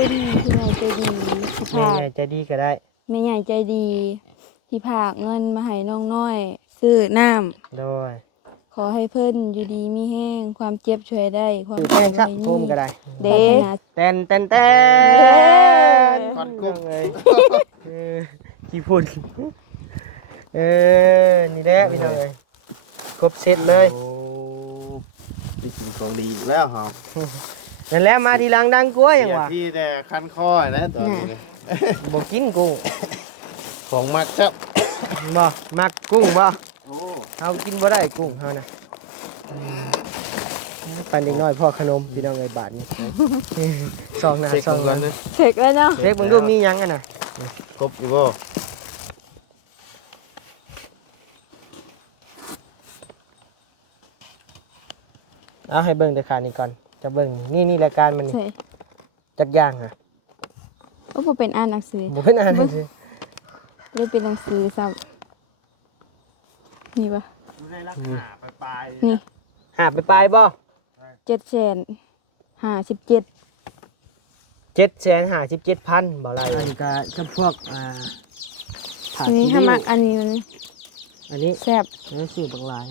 เป็นผู้ใหญ่ใจดีที่ แม่ พาก ใหญ่ใจดีก็ได้ แม่ใหญ่ใจดีที่พากเงินมาให้น้องน้อยซื้อน้ำโดย ขอให้เพิ่นอยู่ดีมีแห้งความเจ็บช่วยได้ความ คือ เจ็ แป้ บ งชัก ไว้ ภู นี่ มิก็ได้ เด้ เต้นเต้นเต้น ก่อนกุ้ง เลยกี่พุ่นนี่แหละพี่น้องเลยครบเซตเลย โอ้ไปกินของดีอีกแล้วเหรอ นั่นแหละมาทีหลังดังกล้วยอย่างวะ ที่แต่คันคอนะตอนนี้เลย บอกกินกุ้ง ของมักจับ บ่มักกุ้งบ่ โอ้ เอากินบ่ได้กุ้งเฮานะปันเด็กน้อยพ่อขนมพี่น้องเอ้ยบาทนี้ซองหน้า เช็ค ซองห ก่ ลั อน ง เลย เช็คแล้วเนาะ เช็คมึงดูมีหยังกันน่ะ ครบอยู่บ่ เอาให้เบิ่งแต่ขานี่ก่อนจะเบิ่งนี่รายการมันนี่ ใช่ จักอย่างอ่ะ โอ้บ่เป็นอ่านหนังสือ บ่เป็นอันนั้นสิ ได้เป็นหนังสือซ้ำนี่ปะ ได้ราคาปลาย นี่ หาไปปลายบ่ 757,000 757,000บ่ไรอันนี้ก็จำพวกผัก อันนี้ถ้ามักอันนี้มัน อันนี้ แซ่บ แล้วสูตรบางลาย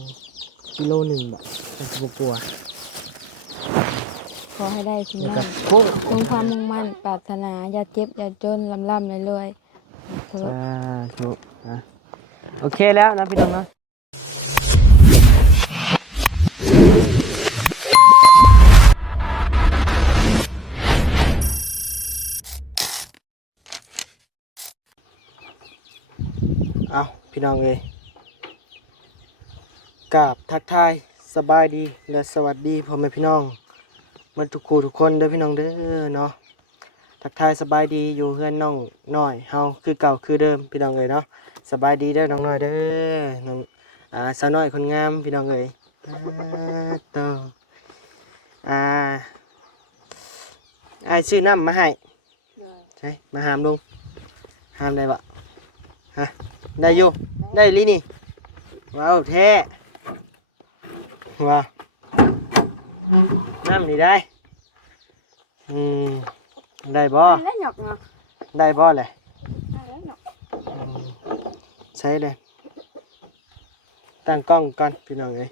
กิโลหนึ่งแบบเป็นกลัว ขอให้ได้สิ่ง แล้ว นั้ ก็ น กุ้ง ลงความมุ่งมั่นปรารถนาอย่าเจ็บอย่าจนร่ำๆรวยๆเถอะ ถูกโอเคแล้วนะพี่น้องเนาะเอาพี่น้องเลยกราบทักทายสบายดีและสวัสดีพ่อแม่พี่น้องมันทุกคู่ทุกคนเด้อพี่น้องเด้อเนาะทักทายสบายดีอยู่เฮือนน้องน้อยเฮาคือเก่าคือเดิมพี่น้องเลยเนาะสบายดีเด้อน้องน้อยเด้อน้องสาวน้อยคนงามพี่น้องเลยต่อไอ้ายซื้อน้ำมาให้ใช่มาหามลุงหามได้ปะฮะได้อยู่ได้ลินี่ว้าวแท้ว้าวน้ำนี่ได้ได้บ่ แล้วหยอกเนาะ ได้บ่เลย แล้วหยอก ใช้เลยตั้งกล้องก่อนพี่น้องเอ้ย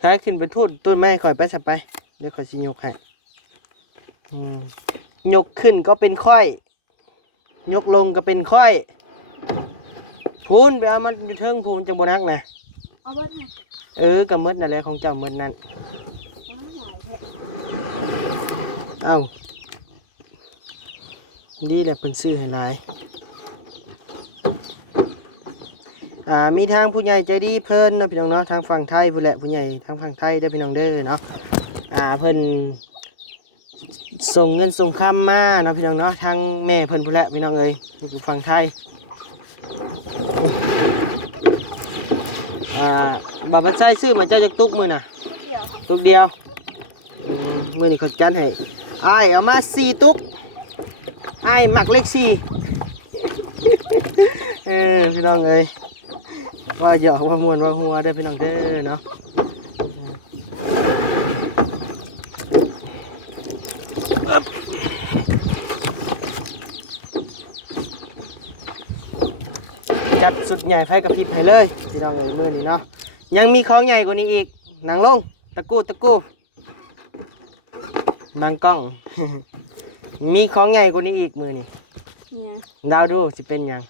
ถ้าขึ้นไปทูดต้นไม้ก่อยไปสับไปเดี๋ยวขอยสิยกให้ยกขึ้นก็เป็นค่อย ยกลงก็เป็นค่อยพูนไปเอามันอยู่เทิงพูนจังบนักนะ เอาเบิดให้ กับมดนั่นแหละของเจ้ามดนั่นเอ้าดีแหละเพิ่นซื้อให้หลายมีทางผู้ใหญ่ใจดีเพิ่นนะพี่น้องเนาะทางฝั่งไทยผู้แหละผู้ใหญ่ทางฝั่งไทยได้อพี่น้องเด้อเนาะเพิ่นส่งเงินส่งคำมาเนาะพี่น้องเนาะทางแม่เพิ่นผู้แหละพี่น้องเอ้ยอยู่ฝั่งไทยบัตรประชาชนซื้อมาเจ้าจากตุกมือน่ะตุกเดียวมือนี่เขาจัดให้อ้ายเอามา4ตุกอ้ายหมักเลข4พี่น้องเอ้ยว่าหยอกว่าม่วนว่าหัวเด้อพี่น้องเด้อเนาะจัดสุดใหญ่ไฟกับพริบให้เลยพี่น้องเอ้ยมือนี่เนาะยังมีของใหญ่กว่านี้อีกนั่งลงตะกู้บางกล้อง มีของใหญ่กว่านี้อีกมือนี่ เนี่ย ดาวดูสิเป็นหยัง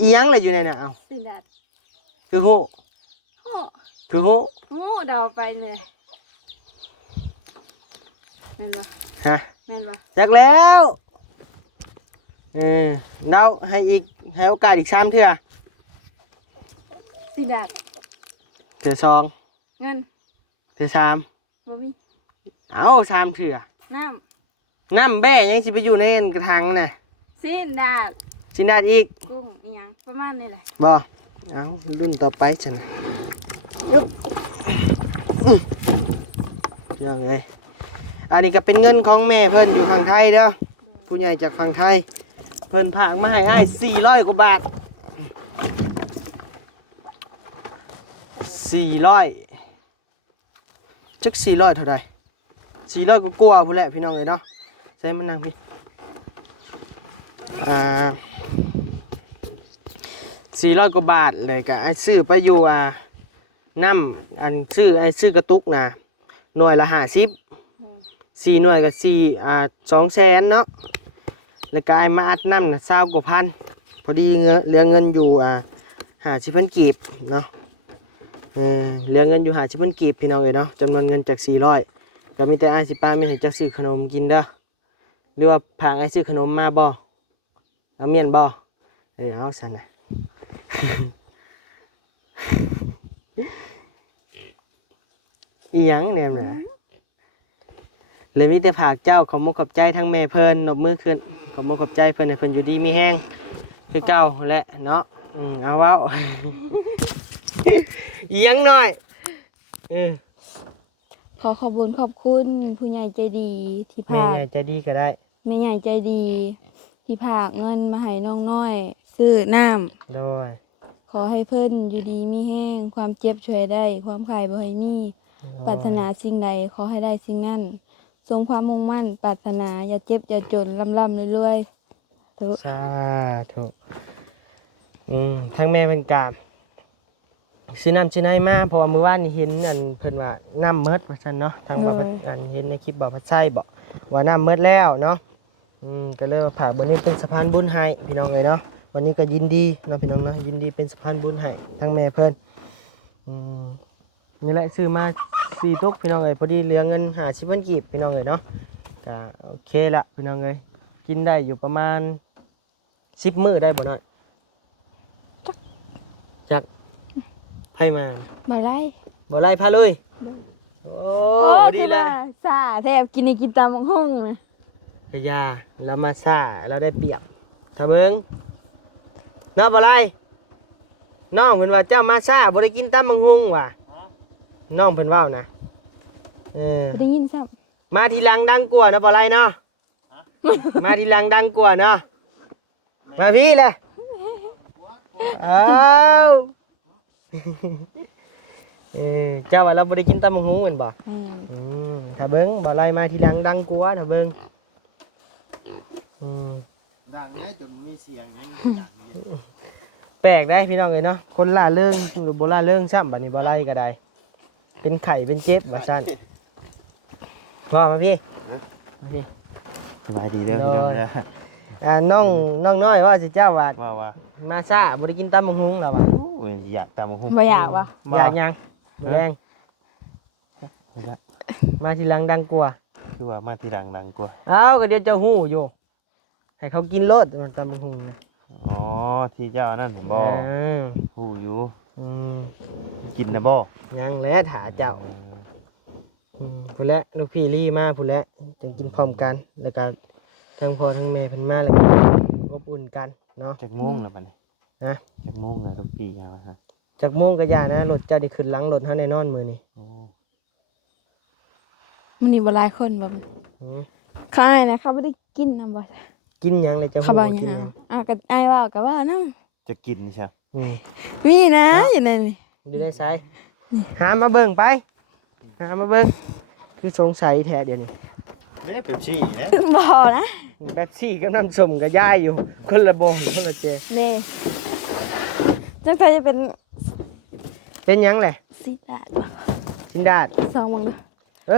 อีหยังอะไรอยู่ในน่ะเอา สิดัด คือหู้ โอ้ คือหู้ โง่เดาไปเลยแม่นบ่ ฮะ แม่นบ่ จักแล้วดาวให้อีกให้โอกาสอีก3เทื่อ สิดัด เทื่อ2 เงิน เทื่อ3 บ่มี เอา3เทื่อ น้ น้ำแบ่ยังสิไปอยู่ในกระถางน่ะ ำสิดัด สินาดอีก กุ้งอีหยังประมาณนี้แหละ บ่เอารุ่นต่อไปฉันยุบยังไงอันนี้ก็เป็นเงินของแม่เพิ่นอยู่ฝั่งไทยเด้อผู้ใหญ่จากฝั่งไทยเพิ่นผากมาให้400 กว่าบาท400 จัก400เท่าใด400กว่าๆพุ่นแหละพี่น้องเอ้ยเนาะใส่มานั่งพี่400กว่าบาทเลยก็ไอ้ซื้อไปอยู่น้ำอันซื้อไอ้ซื้อกระตุกนะหน่วยละ50 4หน่วยก็200,000เนาะแล้วก็ไอ้มาอัดน้ำน่ะ20กว่าพันพอดีเหลือเงินอยู่50,000กีบเนาะเหลือเงินอยู่50,000กีบพี่น้องเอ้ยเนาะจำนวนเงินจาก400ก็มีแต่อ้ายสิป้ามีให้จักซื้อขนมกินเด้อหรือว่าพาอ้ายซื้อขนมมาบ่เอาเมียนบ่เอาซั่นน่ะ อีหยังเนี่ยนะเลยมีแต่ผากเจ้าขอบมุกขอบใจทั้งแม่เพิ่นนบมือขึ้นขอบมุกขอบใจเพิ่นให้เพิ่นอยู่ดีมีแห้งคือเก่าแหละเนาะเอาเว้า อีหยังหน่อยขอขอบคุณผู้ใหญ่ใจดีที่ แม่ พาก ใหญ่ใจดีก็ได้ แม่ใหญ่ใจดีที่พากเงินมาให้น้องน้อยซื้อน้ำ โดย ขอให้เพิ่นอยู่ดีมีแห้งความเจ็บช่วยได้ความขายบ่ให้มีปรารถนาสิ่งใดขอให้ได้สิ่งนั้นทรงความมุ่งมั่นปรารถนาอย่าเจ็บอย่าจนร่ำรวยๆทุก สาธุทั้งแม่เป็นกาบซื้อน้ำซื้อในมาเพราะว่ามื้อวานนี่เห็นอันเพิ่นว่าน้ำเมิดว่าซั่นเนาะทางบ่อันเห็นในคลิปบ่พัดไส้บ่ว่าน้ำเมิดแล้วเนาะก็เลยว่าฝากบ่นี้เป็นสะพานบุญให้พี่น้องเอ้ยเนาะวันนี้ก็ยินดีเนาะพี่น้องเนาะยินดีเป็นสะพานบุญให้ทั้งแม่เพิ่นนี่แหละซื้อมา4ตุกพี่น้องเอ้ยพอดีเหลือเงิน50,000กีบพี่น้องเอ้ยเนาะก็โอเคละพี่น้องเอ้ยกินได้อยู่ประมาณ10มื้อได้บ่น้อยจักไผมา บ่ไล่ บ่ไล่พาเลยโอ้ดีละ ซาแทบกินในกินตามห้องนะ กะยาเรามาซ่าเราได้เปรียบถ้าเบิ่งเนาะบ่ไล่น้องเพิ่นว่าเจ้ามาซ่าบ่ได้กินตำบักหุ่งว่ะน้องเพิ่นเว้านะบ่ได้ยินซ้ำ มาทีหลังดังกว่านะบ่ไล่เนาะมาทีหลังดังกว่าเนาะมาพี่แหละอ้าวเจ้าว่าเราบ่ได้กินตำบักหุ่งแม่นบ่ถ้าเบิ่งบ่ไล่มาทีหลังดังกว่าถ้าเบิ่งดังเนี้ยจนมีเสียงยังดังอยู่ แปลกได้พี่น้องเอ้ยเนาะคนล่าเริงหรือบ่ล่าเริงซ้ำบัดนี้บ่ไล่ก็ได้เป็นไข้เป็นเจ็บว่าซั่นว่ามาพี่มาพี่ สบายดีเด้อพี่น้องนะ น้องน้อยว่าสิเจ้าว่า ว่า มาซ่าบ่ได้กินตำบักหุ่งแล้วว่ะ โอ้ยอยากตามมาหุ้ม บ่อยากวะ อยากหยังแรงมาทีหลังดังกว่า คือว่ามาทีหลังดังกว่า เอ้าก็เดี๋ยวเจ้าฮู้อยู่ให้เขากินโลดมันตำบักหุ่งนะ อ๋อที่เจ้านั่นผมบ่ผู้อยู่ อืม กินนะบ่ ยังแหละถาเจ้าพุ่นแหละลูกพี่ลี่มาพุ่นแหละจังกินพร้อมกันแล้วก็ทั้งพ่อทั้งแม่เพิ่นมาแล้วก็อบอุ่นกันเนาะ จักโมงแล้วบัดนี้ นะ จักโมงแล้วทุกปียาวฮะ จากโมงก็ย่านะรถเจ้าได้ขึ้นหลังรถเฮาแน่นอนมื้อนี้ โอ้ มันนี่บ่หลายคนบ่เขาอ้ายนะเขาบ่ได้กินนำบ่ กินหยังเลยเจ้า เขาบ่ ฮู้ ห กินห ยั ยัง ง ก็อ้ายว่าก็ว่านํ จะกินนี่ใช่ มีนะอยู่ในนี่ ดูได้ไสหามาเบิ่งไปหามาเบิ่งคือสงสัยแท้เดี๋ยวนี้ ไม่ได้เป๊ปซี่นะ บ่นะ แป๊บซี่กับน้ำส้มก็ย้ายอยู่คนละบ่งคนละเจ นี่จังไผจะเป็น เป็นหยังแหละ สิดาดบ่ สินดาด สองมึงดู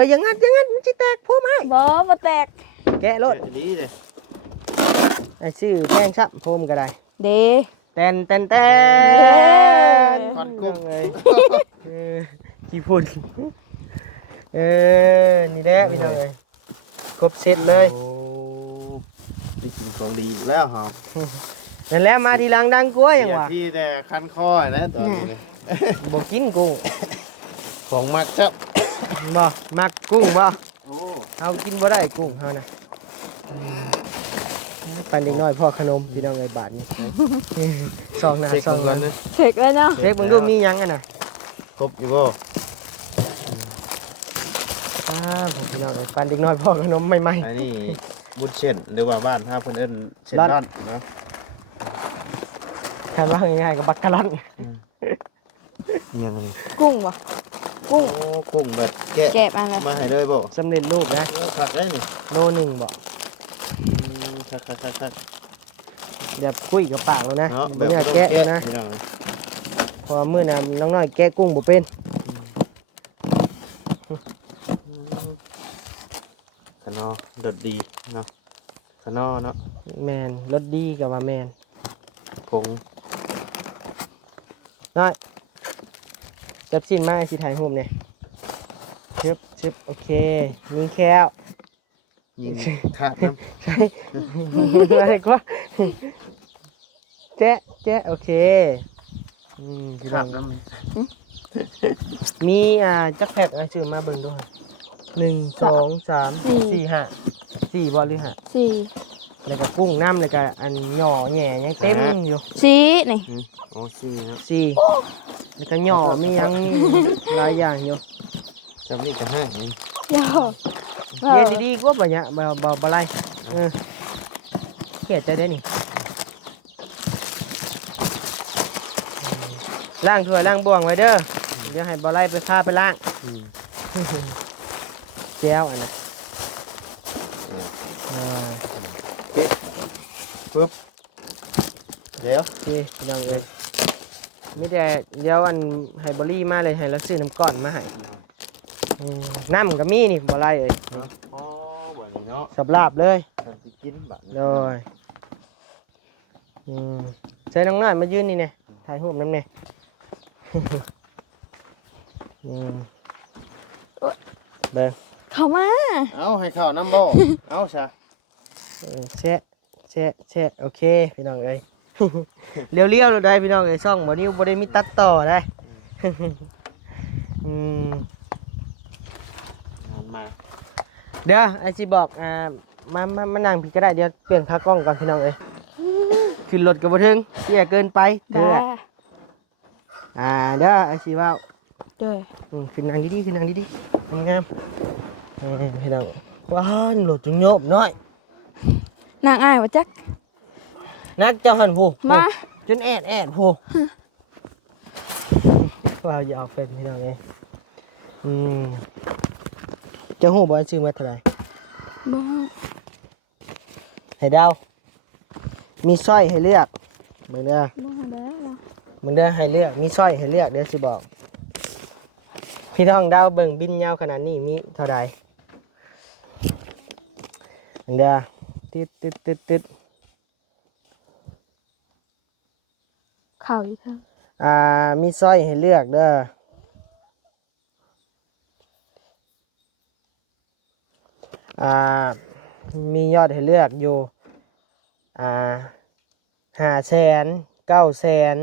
อย่างงั้นมันสิแตกพูมาให้ บ่แตก แกะรถ ดีเลย ไอ้ชื่อแพงซับโพมก็ได้ เด้ แตน คอนกุ้ง เลยขี้พุ่นนี่แหละพี่น้องเอ้ยครบเซตเลย โอ้ได้กินของดีอีกแล้วเหรอ นั่นแหละมาทีหลังดังกลัวอย่าง เสี วะ ที่แต่คันคอนะตอนนี้เลย บ่กินกุ้ง ของมักครับ บ่มักกุ้งบ่ โอ้ เอากินบ่ได้กุ้งเฮานะปันเด็กน้อยพ่อขนมพี่น้องเอ้ยบาทนี่ซองหน้า เช็ค ซองห กั ลั น ง นะ เช็คแล้วเนาะ เช็คเบิ่งดูมีหยังอ่ะน่ะ ครบอยู่บ่ ผมพี่น้องเอ้ยปันเด็กน้อยพ่อขนมใหม่ อันนี้บุญเช่นหรือว่าบ้านถ้าเพิ่นเอิ้นเช่นนั่นเนาะ ๆคันว่าง่ายๆก็บักกะลัน ยังไง กุ้งบ่ กุ้ง โอ้กุ้งแบบแกะ แกะมาแล้ว มาให้เลยบ่ สำเร็จรูปนะ ผักได้นี่ โลหนึ่งบ่ คักเดี๋ยวคุยกับปากแล้วนะ เนาะ บ่เนี่ยแกะเลยนะ พี่น้อง เพอมื้อน่ะน้องน้อยแกะกุ้งบ่เป็น ขนอดดดีเนาะขนอเนาะ แมนรสดีกับว่าแมน ผง น้อยจับสิ้นมาให้สิถ่ายรูปเนี่ยชึบโอเคยิงแค้ว ยิงขาดน้ำ ใช่อะไรก็แจ๊ะโอเคพี่น้ ขา อ ด ง น้ำ มีจักแพ็กชื่อมาเบิ่งด้วย1 2 3 4 5 4บ่หรือ5 4 แล้วก็กุ้งน้ำแล้วก็อันหย่อแหน่ยังเต็มอยู่ สีนี่ 4 โอ้สี่เนาะ แล้วก็หย่อมียังหลายอย่างอยู่ จำนี่ก็ห้าเอง ยอ เรียนดีๆก็บ่เนี่ยบ่ไรเขียดใจได้นี่ล้างถ้วยล้างบ่วงไว้เด้อเดี๋ยวให้บ่ไรไปพาไปล้างแก้วอันนั้น ปึ๊บเดี๋ยว โอเคพี่น้องเอ้ยไม่ได้เดี๋ยวอันให้บอรี่มาเลยให้เราซื้อน้ำก้อนมาให้น้ำก็มีนี่บ่ไรเอ้ย อ๋อบ่นี่เนาะ สับลาบเลย มันสิกินบัด โดยใช้น้องน้อยมายืนนี่เนี่ยถ่ายรูปน้ำเนี่ยเบิ่ง เข้ามา เอาให้ข้าวน้ำบ่เอาซะ แชะโอเคพี่น้องเอ้ย เลี้ยวๆเลยได้พี่น้องเอ้ยซ่องบ่นิ้วบ่ได้มีตัดต่อได้ มา เดี๋ยวไอซีบอกมานั่งพี่ก็ได้เดี๋ยวเปลี่ยนขากล้องก่อนพี่น้องเอ้ยขึ้นรถก็บ่ถึงเสียเกินไปเด้ ได้ อเดี๋ยวไอซีว่า เด้อ ขึ้นนั่งดีๆขึ้นนั่งดีๆงามพี่น้องว้าวรถจุงโยบน้อย นางอ้ายว่าจัก นักเจ้าหันผู้ มา จนแอดผู้ว้าวอย่าเอาเป็นพี่น้องเอ้ยจะหูบ่ซื้อมาเท่าไหร่ บ่ ให้ดาวมีสร้อยให้เลือกมึงเด้อ บ่ได้ล่ะ มึงเด้อให้เลือกมีสร้อยให้เลือกเดี๋ยวสิบอกพี่น้องดาวเบิ่งบินยาวขนาดนี้มีเท่าไหร่มึงเด้อติด เข้าอยู่เถอะ มีสร้อยให้เลือกเด้อมียอดให้เลือกอยู่500,000 900,000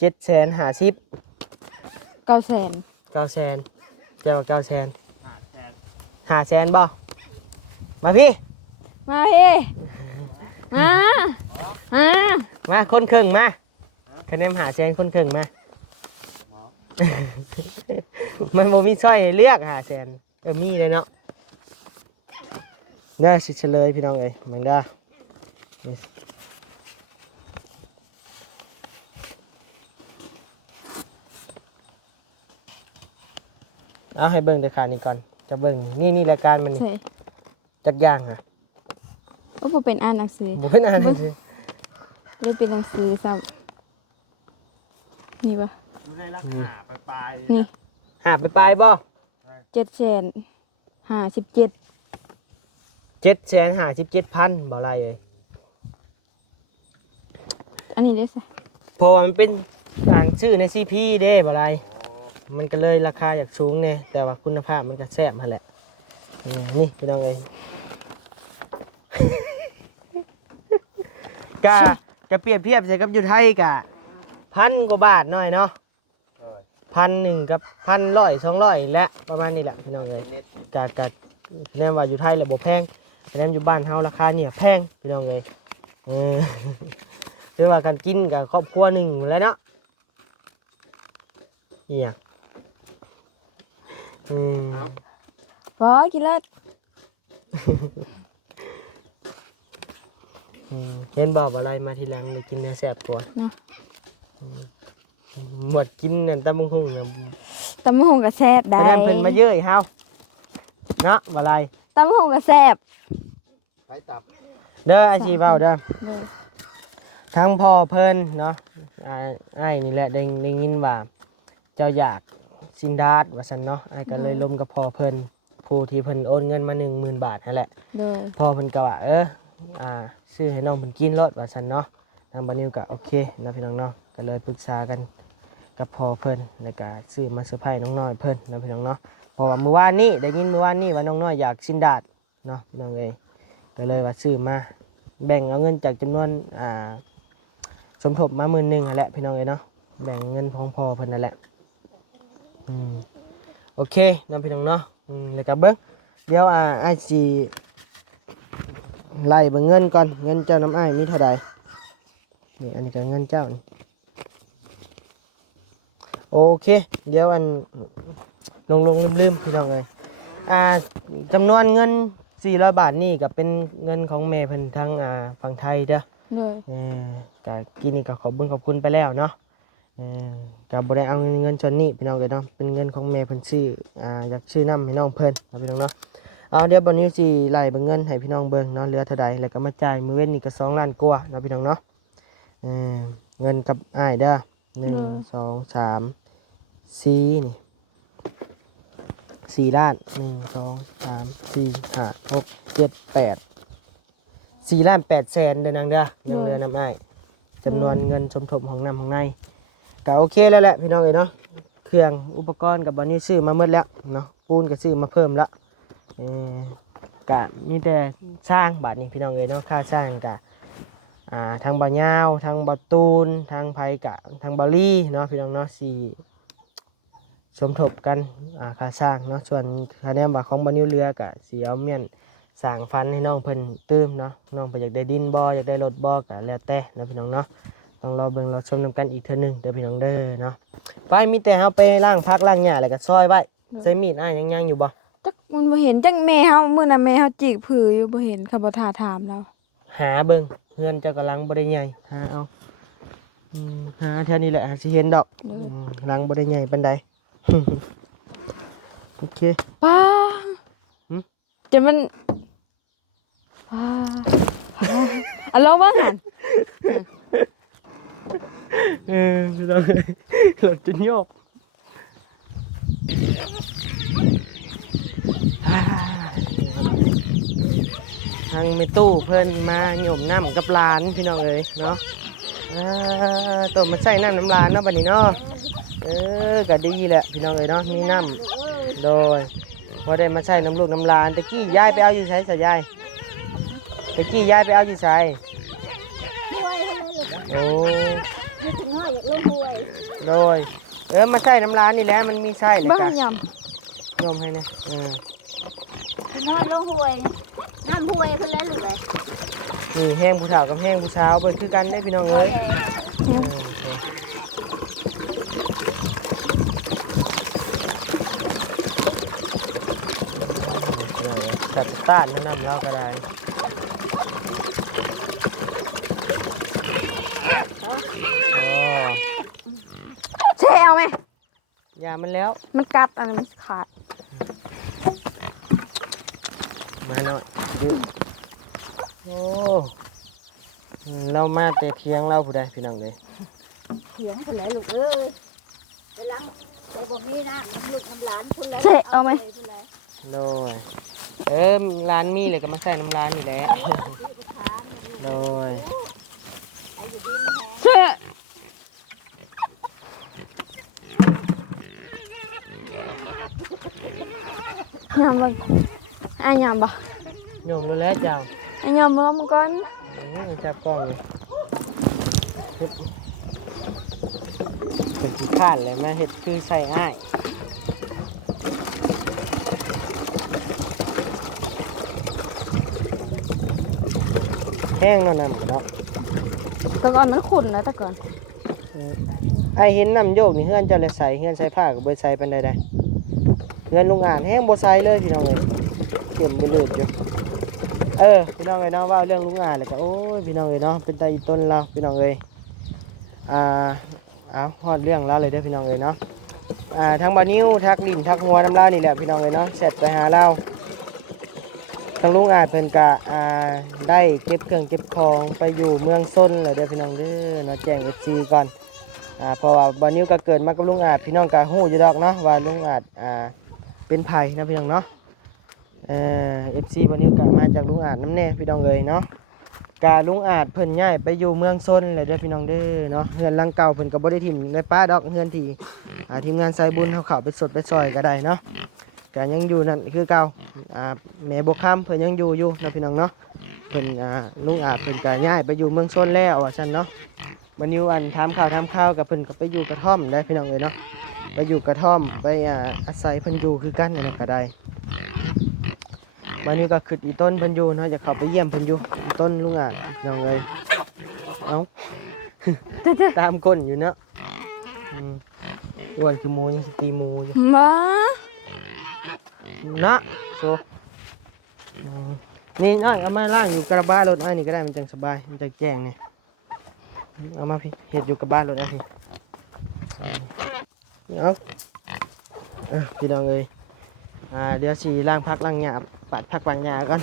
750,000 900,000 900,000เจ้า900,000 500,000บ่มาพี่ มาเฮ้มามา มาคนครึ่งมาคะแนน500,000คนครึ่งมา มันบ่มีสร้อยให้เลือก500,000มีเลยเนาะได้สิเฉลยพี่น้องเอ้ยมันได้เอาให้เบิ่งเดี๋ยวขานี่ก่อนจะเบิ่งนี่รายการมันนี่ ใช่ จักอย่างอ่ะ โอ้บ่เป็นอ่านหนังสือ บ่เป็นอ่านสิ ได้เป็นหนังสือซ้ำนี่ปะ ได้ราคาปลาย นี่ หาไปปลายบ่ 757 757,000บ่ไรเอ้ย อันนี้ได้ใส่ เพราะว่ามันเป็นต่างชื่อใน CP เด้บ่ไรมันก็เลยราคาอยากสูงเนี่ยแต่ว่าคุณภาพมันก็แซ่บหั่นแหละนี่พี่น้องเอ้ย กะเปรียบเทียบใส่กับอยู่ไทยกะ1,000 กว่าบาทหน่อยเนาะ1,100กับ1,100 200และประมาณนี้แหละพี่น้องเอ้ยกะแนมว่าอยู่ไทยแหละบ่แพงแนมอยู่บ้านเฮาราคาเนี่ยแพงพี่น้องเอ้ยคือว่าการกินกับครอบครัวหนึงแหล้วเนาะอีหยังบ่กินเลิศ เห็นบอกอะไรมาทีหลังเลยกินเนื้อแซ่บกว่า เนาะ หมดกินนั่นตำบักหุ่งน่ะ ตำบักหุ่งก็แซ่บ เพ ได้ ราะนั้นเพิ่นมาเย้ยเฮาเนาะบ่ไร ตำบักหุ่งก็แซ่บ ไปตับ เด้อไอชีเว้าเด้อ เด้อ ทั้งพ่อเพิ่นเนาะอ้ายนี่แหละได้ยินว่าเจ้าอยากซินดาดว่าซั่นเนาะอ้ายก็เลยล้มกับพ่อเพิ่นผู้ที่เพิ่นโอนเงินมา 10,000 บาทนั่นแหละ เด้อ พ่อเพิ่นก็ว่าซื้อให้น้องเพิ่นกินรถว่าซั่นเนาะทางบ่นิวก็โอเคเนาะพี่น้องเนาะก็เลยปรึกษากันกับพ่อเพิ่นแล้วก็ซื้อมาเซอร์ไพรส์น้องน้อยเพิ่นเนาะพี่น้องเนาะเพราะว่าเมื่อวานนี้ได้ยินเมื่อวานนี้ว่าน้องน้อยอยากซินดาดเนาะพี่น้องเอ้ยก็เลยว่าซื้อมาแบ่งเอาเงินจากจำนวนสมทบมา10,000นั่นแหละพี่น้องเอ้ยเนาะแบ่งเงินของพ่อเพิ่นนั่นแหละโอเคเนาะพี่น้องเนาะแล้วก็เบิ่งเดี๋ยวอ้ายสิไล่เบิ่งเงินก่อนเงินเจ้าน้ำอ้ายมีเท่าใดนี่อันนี้ก็เงินเจ้านี่โอเคเดี๋ยวลงลืมพี่น้องเอ้ยจำนวนเงิน400 บาทนี่ก็เป็นเงินของแม่เพิ่นทางฝั่งไทยเด้อ เด้อ ก็กินนี่ก็ขอบคุณไปแล้วเนาะก็บ่ได้เอาเงินส่วนนี้พี่น้องเอ้ยเนาะเป็นเงินของแม่เพิ่นซื้ออยากซื้อน้ำให้น้องเพิ่นเนาะพี่น้องเนาะเอาเดี๋ยวบัดนี้สิไล่เบิ่งเงินให้พี่น้องเบิ่งเนาะเหลือเท่าใดแล้วก็มาจ่ายมื้อเว้นนี่ก็2 ล้านกว่าเนาะพี่น้องเนาะเงินกับอ้ายเด้อ1 2 3 4นี่4 ล้าน1 2 3 4 5 6 7 8 4 ล้าน8แสนเด้อนางเด้อยังเหลือนำอ้ายจำนวนเงินสมทบของน้ำของในก็โอเคแล้วแหละพี่น้องเอ้ยเนาะเครื่องอุปกรณ์กับบัดนี้ซื้อมาหมดแล้วเนาะปูนก็ซื้อมาเพิ่มละกะมีแต่สร้างบาทนี้พี่น้องเอ้ยเนาะค่าสร้างกะทางบ่าวยาวทางบ่าตูนทางไผกะทางบ่าลี่เนาะพี่น้องเนาะสี่สมทบกันค่าสร้างเนาะส่วนคะแนนว่าของบ่นิ้วเรือกะสิเอาเมียนสร้างฟันให้น้องเพิ่นตื้มเนาะน้องเพิ่นอยากได้ดินบ่อยากได้รถบ่กะแล้วแต่เนาะพี่น้องเนาะต้องรอเบิ่งรอชมนำกันอีกเทื่อนึงเด้อพี่น้องเด้อเนาะไปมีแต่เฮาไปล้างผักล้างหญ้าแล้วก็ซอยไว้ใส่มีดยังอยู่บ่ จักมันบ่เห็นจักแม่เฮามื้อน่ะแม่เฮาจิกผืออยู่บ่เห็นเขาบ่ท่าถามเรา หาเบิ่งเพื่อนเจ้ากำลังบ่ได้ใหญ่หาเอาหาแถวนี้แหละหาสิเห็นดอกหลังบ่ได้ใหญ่ปานใด โอเค ป้า หึ จะมันป้าลองเบิ่งหั่น ไม่ต้องเลยหลดจนโยกทางเมตู้เพิ่นมาโยมน้ำกับหลานพี่น้องเอ้ยเนาะตัวมาใส่น้ำหลานเนาะบัดนี้เนาะก็ดีแหละพี่น้องเอ้ยเนาะมีน้ำโดยพอได้มาใส่น้ำลูกน้ำหลานตะกี้ยายไปเอาอยู่ไสซะยายตะกี้ยายไปเอาอยู่ไสโอ้โดยมาใส่น้ำร้านนี่แหละมันมีไส้เลย เบิ่ง จ้ะ ยำ ยอมให้นะ คุณพ่อลงห้วยน้ำห้วยเพิ่นแล้วหรือไง นี่แห้งผู้เฒ่ากับแห้งผู้สาวเปิดคือกันได้พี่น้องเอ้ยจัดต้านน้ำเราก็ได้แช่เอาไหม ยามันแล้ว มันกัดอันนี้มันขาด มาหน่อยดูโอ้เรามาแต่เทียงเราผู้ใดพี่น้องเลย เถียงเพิ่นแล้วลูกเอ้ยไปล้างไปบ่มีนะน้ำลูกน้ำหลานเพิ่นแล้ว แช่เอาไหม โดยร้านมีเลยก็มาใส่น้ำร้านนี่แหละโดย แช่ยำบ่ยำบ่ โยมรู้แล้วเจ้าย ำบ่มันก่อน จับกล้องเลยเป็นขี้ข้านเลยมาเห็ดคือใส่ง่ายแห้งเนาะน้ำเนาะ แต่ก่อนมันขุ่นนะแต่ก่อน ไอเห็นน้ำโยกนี่เฮือนเจ้าเลยใส่เฮือนใส่ผ้ากับใบใส่เป็นใดๆเฮือนลุงอ่านแห้งบ่ใส่เลยพี่น้องเลยเข็มไปเลยอยู่พี่น้องเลยเนาะว่าเรื่องลุงอ่านเลยก็โอ้ยพี่น้องเลยเนาะเป็นตาอีต้นเราพี่น้องเลยเอาฮอดเรื่องแล้วเลยเด้อพี่น้องเลยเนาะ ทั้งบานิ้วทักลิ้นทักหัวน้ำลาวนี่แหละพี่น้องเลยเนาะเสร็จไปหาเราทางลุงอาจเพิ่นกะได้เก็บเครื่องเก็บของไปอยู่เมืองส้นเลยเด้อพี่น้องเด้อเนาะแจ้ง FC ก่อนเพราะว่าบานิ้วก็เกิดมากับลุงอาจพี่น้องก็ฮู้อยู่ดอกเนาะว่าลุงอาจเป็นไผนะพี่น้องเนาะFC บานิ้วก็มาจากลุงอาจน้ำแน่พี่น้องเลยเนาะกาลุงอาจเพิ่นย้ายไปอยู่เมืองซนเลยเด้อพี่น้องเด้อเนาะเฮือนหลังเก่าเพิ่นก็บ่ได้ถิ่มในป้าดอกเฮือนที่ทีมงานสายบุญเขาเข้าไปสดไปซอยก็ได้เนาะก็ยังอยู่นั่นคือเก่าแม่บกคำเพิ่นยังอยู่นะพี่น้องเนาะเพิ่นลุงอาจเพิ่นก็ย้ายไปอยู่เมืองซนแล้วว่าซั่นเนาะมื้อนี้ถามข่าวกับเพิ่นก็ไปอยู่กระท่อมได้พี่น้องเอ้ยเนาะไปอยู่กระท่อมไปอาศัยเพิ่นอยู่คือกันนั่นก็ได้วันนี้ก็ขึ้นอีต้นเพิ่นอยู่เนาะจะเข้าไปเยี่ยมเพิ่นอยู่อีต้นลุงอาจน้องเอ้ยเอ้า ตามก้นอยู่เนาะอ้วนคือหมูยังสิตีหมูอยู่ มา นะโซนี่น้อยเอามาล่างอยู่กระบะรถอ้อยนี่ก็ได้มันจังสบายมันจังแจ้งนี่เอามาพี่เห็ดอยู่กระบะรถอ้อยพี่เอาพี่น้องเอ้ยเดี๋ยวสีล่างพักล่างหญ้าปัดพักวางหญ้าก่อน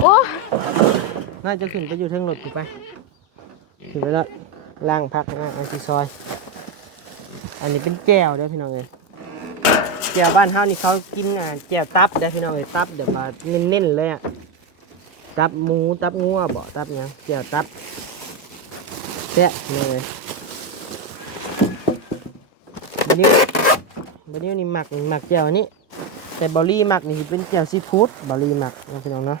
โอ้ น่าจะขึ้นไปอยู่เทิงรถถูกไปขึ้นไปแล้วล่างพักนะอันที่ซอยอันนี้เป็นแก้วเด้อพี่น้องเอ้ยแก้วบ้านเฮานี่เขากินแก้วตับเด้อพี่น้องเอ้ยตับเดี๋ยวมาเน้นๆเลยตับหมูตับงัวบ่ตับหยังแก้วตับแซ่บเลยบัดนี้นี่หมักแก้วอันนี้แต่บอลลี่หมักนี่เป็นแก้วซีฟู้ดบอลลี่หมักนะพี่น้องเนาะ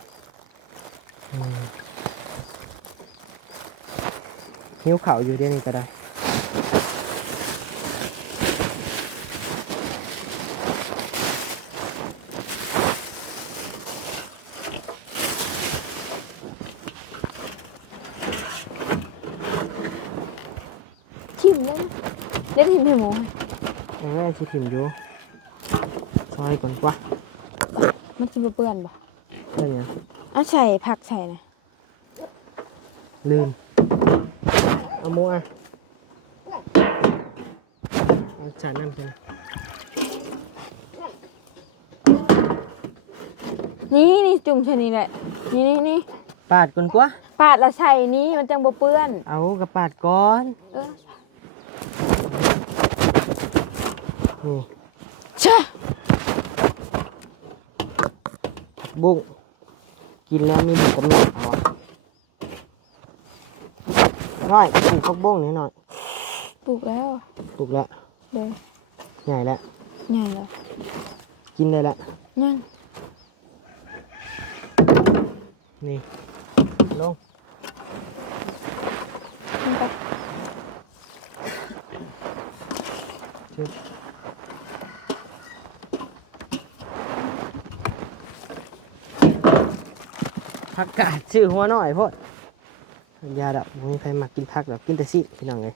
หิ้วเข่าอยู่เดี๋ยวนี้ก็ได้ชิมเลยเด็ดทิมให้หมูให้ แม่ชิถิ่มอยู่ซอยก่อนกว่า มันจะเปื้อนบ่ เรื่องนี้ ใส่ผักใส่นะ ลืมเอาหมูเอาจานน้ำใช่ไหม นี่จุ่มชนิดแหละนี่ ปาดก่อนกว่า ปาดละใส่นี้มันจังบ่เปื้อน เอากระปาดก่อน นี่ ชะ บุ้งกินแล้วมีบุกกำเนิดเอาน้อยปลูกข้าวบุ้งนิดหน่อย ปลูกแล้ว ปลูกแล้ว เด้อ ใหญ่แล้ว ใหญ่แล้ว กินได้แล้ว ยัง นี่ลง มันก็ ชึบผักกาดชื่อหัวหน่อยพ่อยาดับไม่มีใครมากินผักหรอกกินแต่สิพี่น้องเลย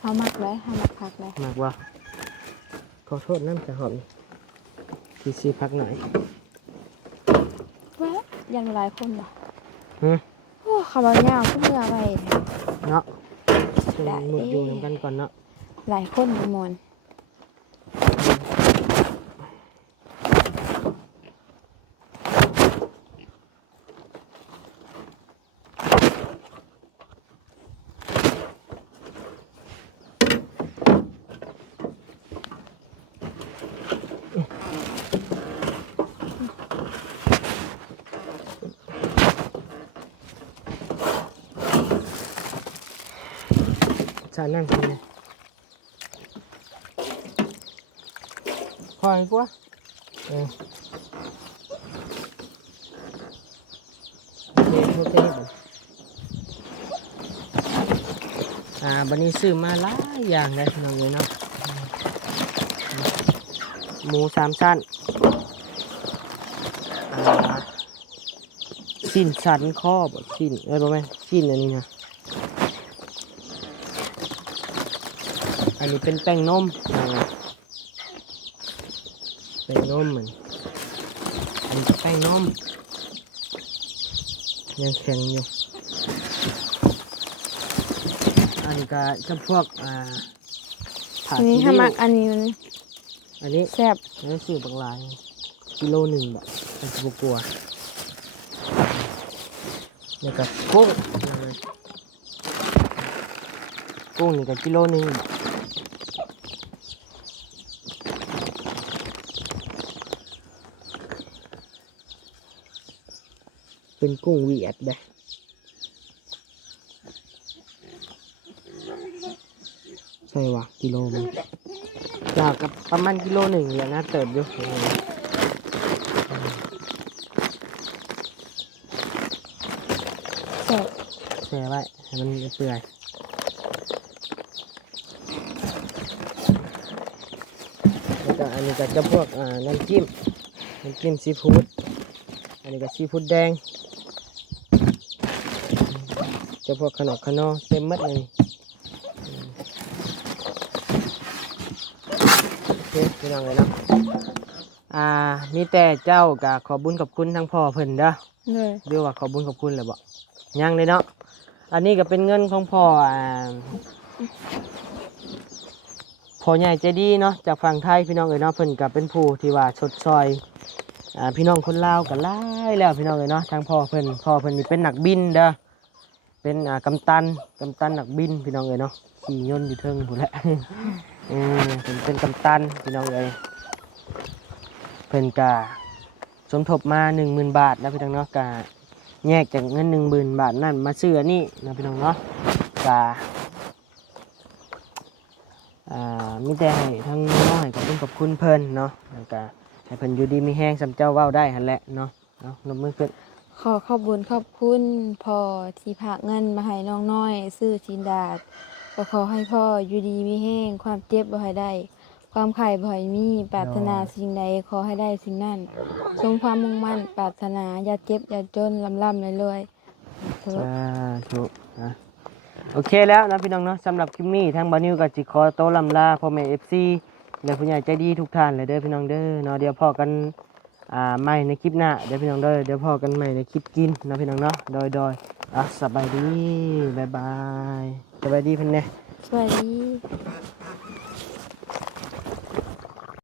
เฮามักเลยเฮามักผักเลย มากว่าขอโทษน้ำจะหอมที่ซื้อผักหน่อย แวะยันหลายคนบ่ ฮึ โอ้คำว่าเหงาก็เมื่อไว้ เนาะหมดอยู่นำกันก่อนเนาะ หลายคนมวน ชานั่งกินเลยพออีกว่าโอเคบันนี้ซื้อมาหลายอย่างเลยพี่น้องเลยเนาะหมูสามชั้นชิ้นสันข้อแบบชิ้นประมาณชิ้นอันนี้นะอันนี้เป็นแป้งนมแป้งนมเหมือน อันนี้ก็แป้งนมยังแข็งอยู่อันนี้ก็จะพวกผัก นี่ ที่ ถ้ามักอันนี้มัน อันนี้ แซ่บ แล้วซื้อบางลายกิโลหนึ่งแบบเป็นสิบกว่าแล้วก็กุ้งกุ้งนี่ก็กิโลหนึ่งแบบเป็นกุ้งเวียดเด้ใช่วะกิโลมันจากกับประมาณกิโลหนึ่งเลยนะเติบอยู่ แซ่บ แช่ไว้ให้มันเปื่อยแล้วก็อันนี้ก็จะพวกน้ำจิ้มซีฟู้ดอันนี้ก็ซีฟู้ดแดงจะพวกขนมขนมเต็มมัดเลยโอเคพี่น้องเลยเนาะมีแต่เจ้ากับขอบุญขอบคุณทั้งพ่อเพิ่นเด้อ เลย เรียกว่าขอบุญขอบคุณเลยบ่ยังเลยเนาะอันนี้ก็เป็นเงินของพ่อพ่อใหญ่ใจดีเนาะจากฝั่งไทยพี่น้องเอ๋ยเนาะเพิ่นก็เป็นผู้ที่ว่าชดซอยพี่น้องคนลาวก็หลายแล้วพี่น้องเอ๋ยเนาะทางพ่อเพิ่นนี่เป็นนักบินเด้อเป็นกัปตันนักบินพี่น้องเอ๋ยเนาะขี่ยนต์อยู่เทิงพุ่นแหละ เป็นกัปตันพี่น้องเอ๋ยเพิ่นก็สมทบมา10,000 บาทนะพี่น้องเนาะก็แยกจากเงิน10,000 บาทนั่นมาซื้ออันนี้นะพี่น้องเนาะก็มีแต่ให้ทั้งน้อยกับคุณเพิ่นเนาะแล้วก็ให้เพิ่นอยู่ดีมีแห้งสำเจ้าเว้าได้หั่นแหละเนาะนบมือขึ้น ขอขอบคุญขอบคุณพ่อที่พากเงินมาให้น้องน้อยซื้อจินดาดก็ขอให้พ่ออยู่ดีมีแห้งความเจ็บบ่ให้ได้ ความไข่บ่ให้มีปรารถนาสิ่งใดขอให้ได้สิ่งนั้นทรงความมุ่งมั่นปรารถนาอย่าเจ็บอย่าจนร่ำรวยๆเถิด สาธุนะโอเคแล้วนะพี่น้องเนาะสำหรับคลิปนี้ทางบานิวกับจิขอโตวลำลาพ่อแม่ FC และผู้ใหญ่ใจดีทุกท่านเลยเด้อพี่น้องเด้อเนาะเดี๋ยวพอกันใหม่ในคลิปหน้าเดี๋ยวพี่น้องเด้อเดี๋ยวพอกันใหม่ในคลิปกินนะพี่น้องเนาะโดยสบายดีบ๊ายบายสบายดีเพิ่นแน่ สวัสดี